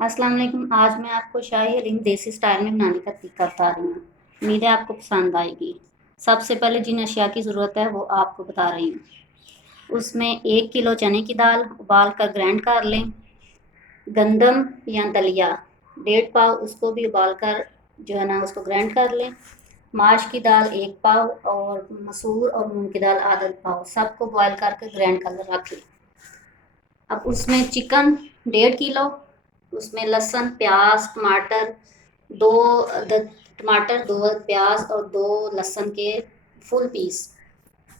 अस्सलाम वालेकुम। आज मैं आपको शाही हलीम देसी स्टाइल में बनाने का तरीका बता रही हूँ। उम्मीद है आपको पसंद आएगी। सबसे पहले जिन अशिया की ज़रूरत है वो आपको बता रही हूँ। उसमें 1 किलो चने की दाल उबाल कर ग्राइंड कर लें। गंदम या दलिया 1.5 पाव, उसको भी उबाल कर जो है ना उसको ग्राइंड कर लें। माश की दाल 1 पाव और मसूर और मूंग की दाल आधा पाव, सबको बॉयल करके ग्राइंड कर रख लें। अब उसमें चिकन 1.5 किलो, उसमें लहसुन प्याज टमाटर दो टमाटर, 2 प्याज और 2 लहसुन के फुल पीस,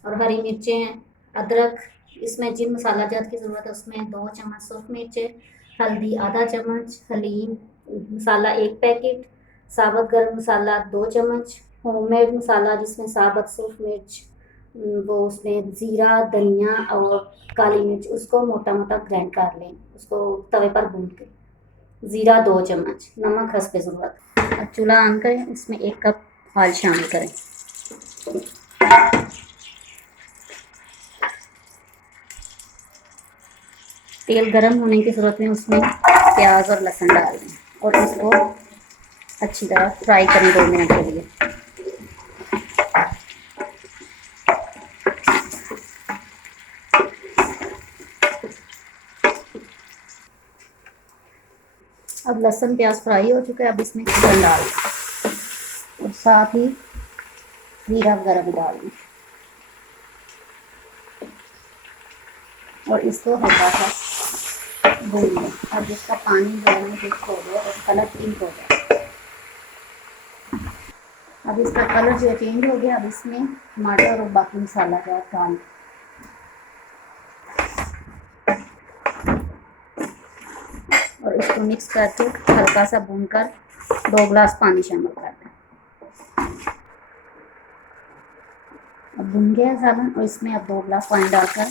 और हरी मिर्चें, अदरक। इसमें जिन मसाला जात की ज़रूरत है उसमें 2 चम्मच सूख मिर्चें, हल्दी आधा चम्मच, हलीम मसाला 1 पैकेट, साबुत गर्म मसाला 2 चम्मच, होममेड मसाला जिसमें साबुत सूख मिर्च, वो उसमें ज़ीरा धनिया और काली मिर्च, उसको मोटा मोटा ग्राइंड कर लें, उसको तवे पर भून के। ज़ीरा 2 चम्मच, नमक हस्ब ज़रूरत। अब चूल्हा ऑन करें, इसमें 1 कप ऑयल शामिल करें। तेल गर्म होने की ज़रूरत में उसमें प्याज और लहसुन डाल दें और इसको अच्छी तरह फ्राई करें 2 मिनट के लिए। अब लहसुन प्याज फ्राई हो चुका है, अब इसमें चिकन डाल दें और साथ ही जीरा वगैरह भी डाल दें और इसको हल्का सा भून लें। अब इसका पानी जो है मिक्स हो गया और कलर पिंक हो जाए। अब इसका कलर जो है चेंज हो गया। अब इसमें टमाटर और बाकी मसाला जो डाल और इसको मिक्स करके हल्का सा भूनकर 2 गिलास पानी शामिल कर दें। अब भुन गया सालन और इसमें अब 2 गिलास पानी डालकर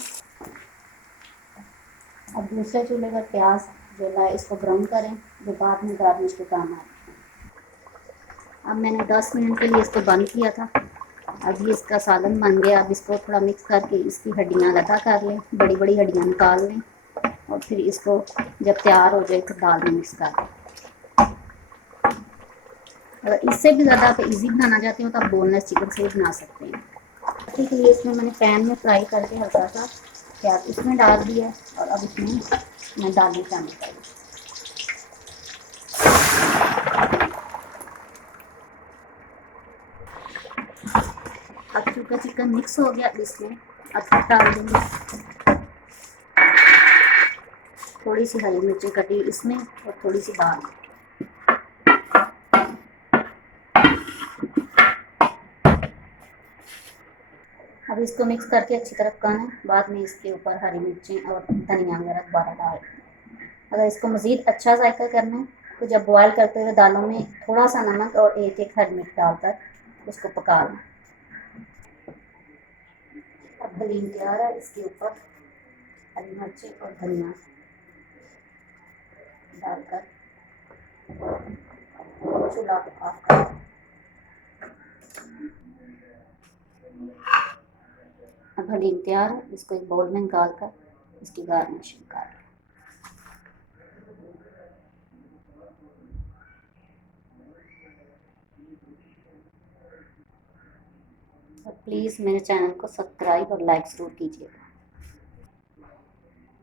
अब दूसरे चूल्हे पर प्याज जो है इसको ब्राउन करें, जो बाद में गार्निश के काम आए। अब मैंने 10 मिनट के लिए इसको बंद किया था। अब ये इसका सालन बन गया। अब इसको थोड़ा मिक्स करके इसकी हड्डियाँ अलग कर लें, बड़ी बड़ी हड्डियाँ निकाल लें और फिर इसको जब तैयार हो जाए तो दाल में मिक्स कर दें। अगर इससे भी ज़्यादा आप इजी बनाना चाहते हो तो आप बोनलेस चिकन से भी बना सकते हैं। ठीक है, इसमें मैंने पैन में फ्राई करके हल्का सा प्याज इसमें डाल दिया और अब इसमें मैं दालें शामिल कर दी। अब चूँकि चिकन मिक्स हो गया, इसमें अदरक डाल देंगे, थोड़ी सी हरी मिर्ची कटी इसमें और थोड़ी सी दाल। अब इसको मिक्स करके अच्छी तरह पकाना है। बाद में इसके ऊपर हरी मिर्चें और धनिया वगैरह दोबारा डाल। अगर इसको मज़ीद अच्छा जायका करना है तो जब बॉयल करते हुए दालों में थोड़ा सा नमक और एक हरी मिर्च डालकर उसको पका लें। अब हलीम तैयार है, इसके ऊपर हरी मिर्चें और धनिया डालकर चूल्हा को ऑफ कर दें। अब हलीम तैयार है, इसको एक बाउल में निकाल कर इसकी गार्निशिंग कर लें। प्लीज़ मेरे चैनल को सब्सक्राइब और लाइक ज़रूर कीजिएगा।